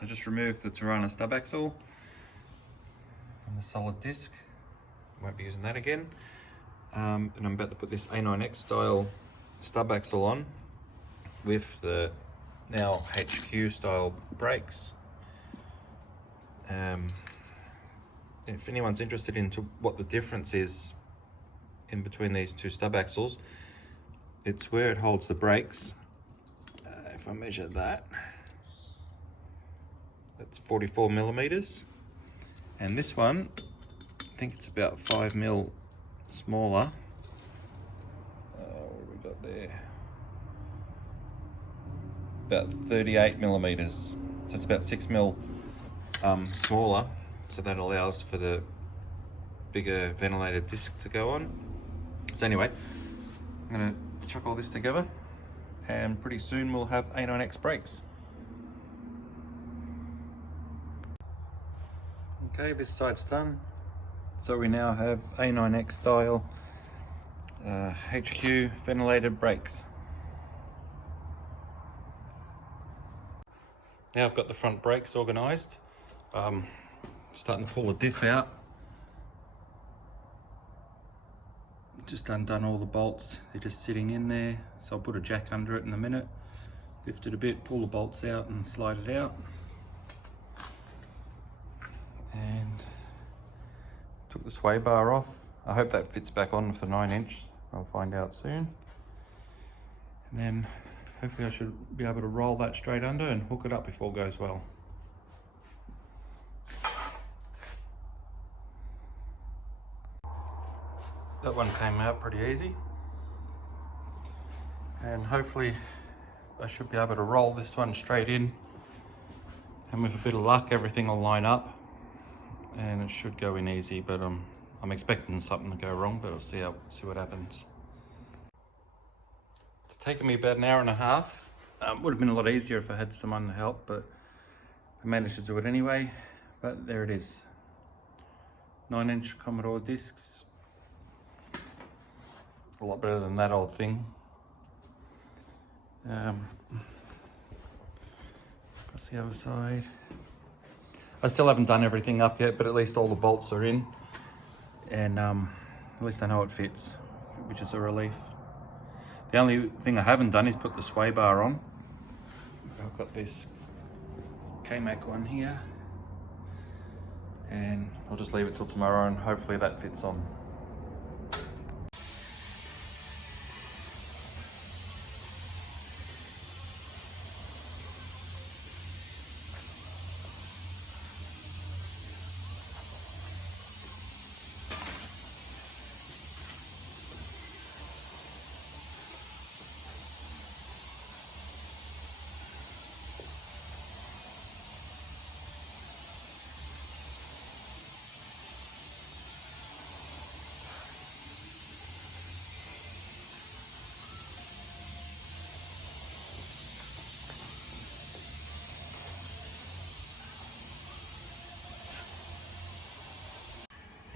I just removed the Torana stub axle and the solid disc. Won't be using that again. And I'm about to put this A9X style stub axle on with the now HQ style brakes. If anyone's interested into what the difference is in between these two stub axles, it's where it holds the brakes. If I measure that, that's 44 millimeters, and this one, I think it's about 5 mil smaller. What have we got there? About 38 millimeters, so it's about 6 mil smaller. So that allows for the bigger ventilated disc to go on. So anyway, I'm gonna chuck all this together, and pretty soon we'll have A9X brakes. Okay, this side's done. So we now have A9X style HQ ventilated brakes. Now I've got the front brakes organised. Starting to pull the diff out. Just undone all the bolts, they're just sitting in there. So I'll put a jack under it in a minute, lift it a bit, pull the bolts out and slide it out. And took the sway bar off. I hope that fits back on with the 9-inch. I'll find out soon. And then hopefully I should be able to roll that straight under and hook it up if all goes well. That one came out pretty easy, and hopefully I should be able to roll this one straight in, and with a bit of luck everything will line up and it should go in easy. But I'm expecting something to go wrong, but we'll see what happens. It's taken me about an hour and a half. Would have been a lot easier if I had someone to help, but I managed to do it anyway. But there it is, 9-inch Commodore discs. A lot better than that old thing. That's the other side. I still haven't done everything up yet, but at least all the bolts are in, and at least I know it fits, which is a relief. The only thing I haven't done is put the sway bar on. I've got this K-Mac one here, and I'll just leave it till tomorrow and hopefully that fits on.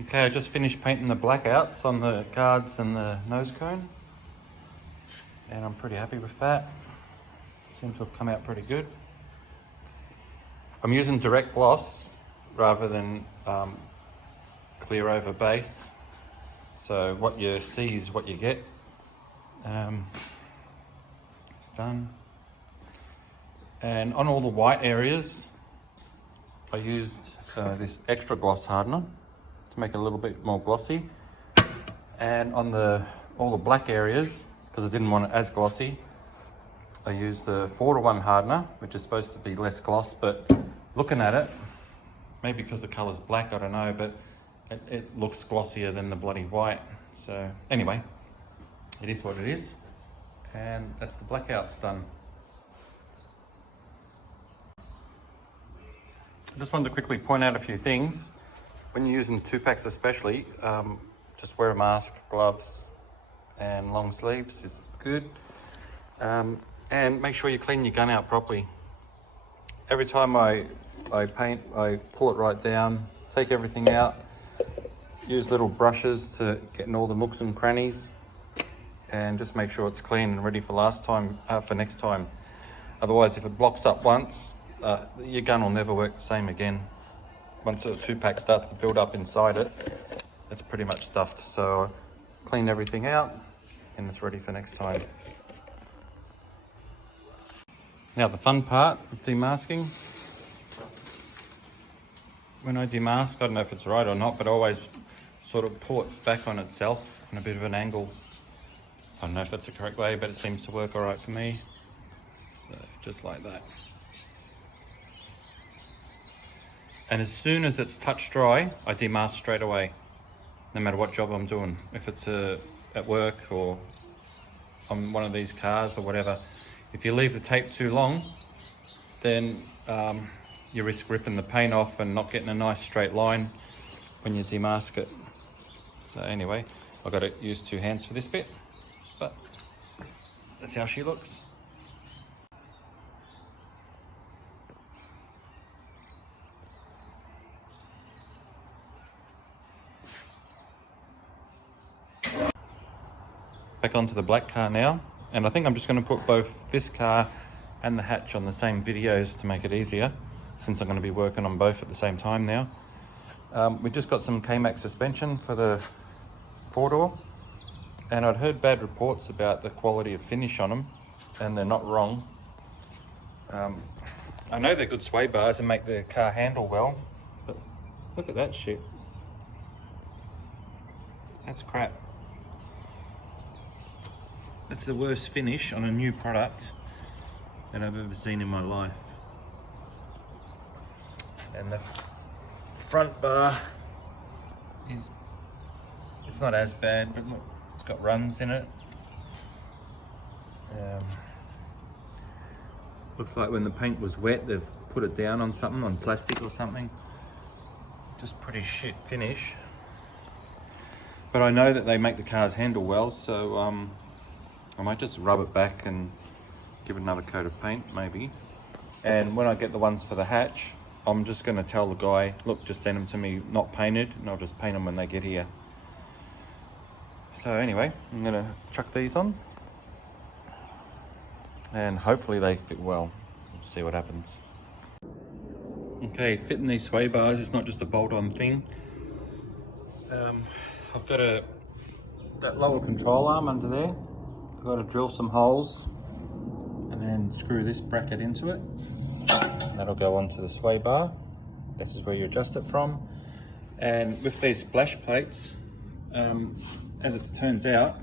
Okay, I just finished painting the blackouts on the guards and the nose cone, and I'm pretty happy with that. Seems to have come out pretty good. I'm using direct gloss rather than clear over base, so what you see is what you get. It's done. And on all the white areas I used this extra gloss hardener to make it a little bit more glossy, and on all the black areas, because I didn't want it as glossy, I used the 4:1 hardener, which is supposed to be less gloss, but looking at it, maybe because the colour's black, I don't know, but it looks glossier than the bloody white. So anyway, it is what it is, and that's the blackouts done. I just wanted to quickly point out a few things. When you're using 2-packs especially, just wear a mask, gloves, and long sleeves is good. And make sure you clean your gun out properly. Every time I paint, I pull it right down, take everything out, use little brushes to get in all the nooks and crannies, and just make sure it's clean and ready for next time. Otherwise, if it blocks up once, your gun will never work the same again. Once the 2-pack starts to build up inside it, it's pretty much stuffed. So clean everything out and it's ready for next time. Now the fun part of demasking. When I demask, I don't know if it's right or not, but I always sort of pull it back on itself on a bit of an angle. I don't know if that's the correct way, but it seems to work all right for me. So, just like that. And as soon as it's touch dry, I demask straight away, no matter what job I'm doing. If it's at work or on one of these cars or whatever. If you leave the tape too long, then you risk ripping the paint off and not getting a nice straight line when you demask it. So anyway, I've got to use 2 hands for this bit, but that's how she looks. Back onto the black car now, and I think I'm just going to put both this car and the hatch on the same videos to make it easier, since I'm going to be working on both at the same time now. We just got some K-Max suspension for the 4-door, and I'd heard bad reports about the quality of finish on them, and they're not wrong. I know they're good sway bars and make the car handle well, but look at that shit. That's crap. That's the worst finish on a new product that I've ever seen in my life. And the front bar it's not as bad, but look, it's got runs in it. Looks like when the paint was wet, they've put it down on something, on plastic or something. Just pretty shit finish. But I know that they make the cars handle well, so I might just rub it back and give it another coat of paint, maybe. And when I get the ones for the hatch, I'm just going to tell the guy, look, just send them to me not painted, and I'll just paint them when they get here. So anyway, I'm going to chuck these on, and hopefully they fit well. We'll see what happens. Okay, fitting these sway bars is not just a bolt-on thing. I've got that lower control arm under there. I've got to drill some holes and then screw this bracket into it. That'll go onto the sway bar. This is where you adjust it from. And with these splash plates, as it turns out,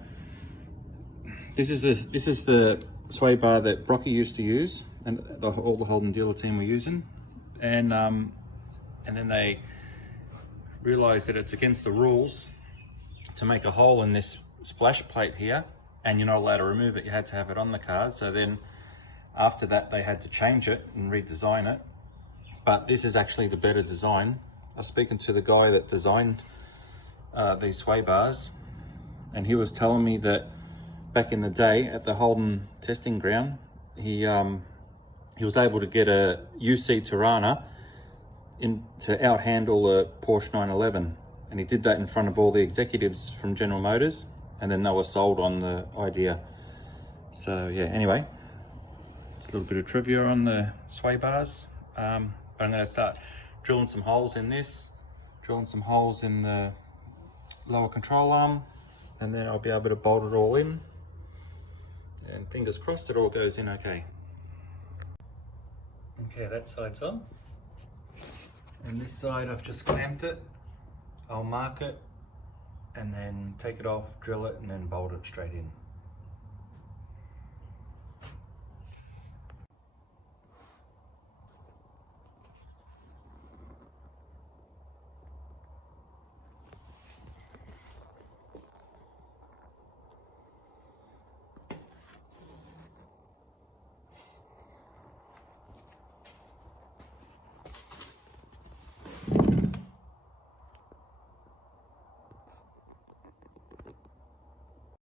this is the sway bar that Brocky used to use, and all the Holden dealer team were using. And then they realized that it's against the rules to make a hole in this splash plate here, and you're not allowed to remove it. You had to have it on the cars. So then after that, they had to change it and redesign it. But this is actually the better design. I was speaking to the guy that designed these sway bars, and he was telling me that back in the day at the Holden testing ground, he was able to get a UC Torana to outhandle a Porsche 911, and he did that in front of all the executives from General Motors, and then they were sold on the idea. So yeah, anyway, it's a little bit of trivia on the sway bars. But I'm going to start drilling some holes in this, drilling some holes in the lower control arm, and then I'll be able to bolt it all in, and fingers crossed it all goes in okay. Okay, that side's on, and this side I've just clamped it. I'll mark it and then take it off, drill it, and then bolt it straight in.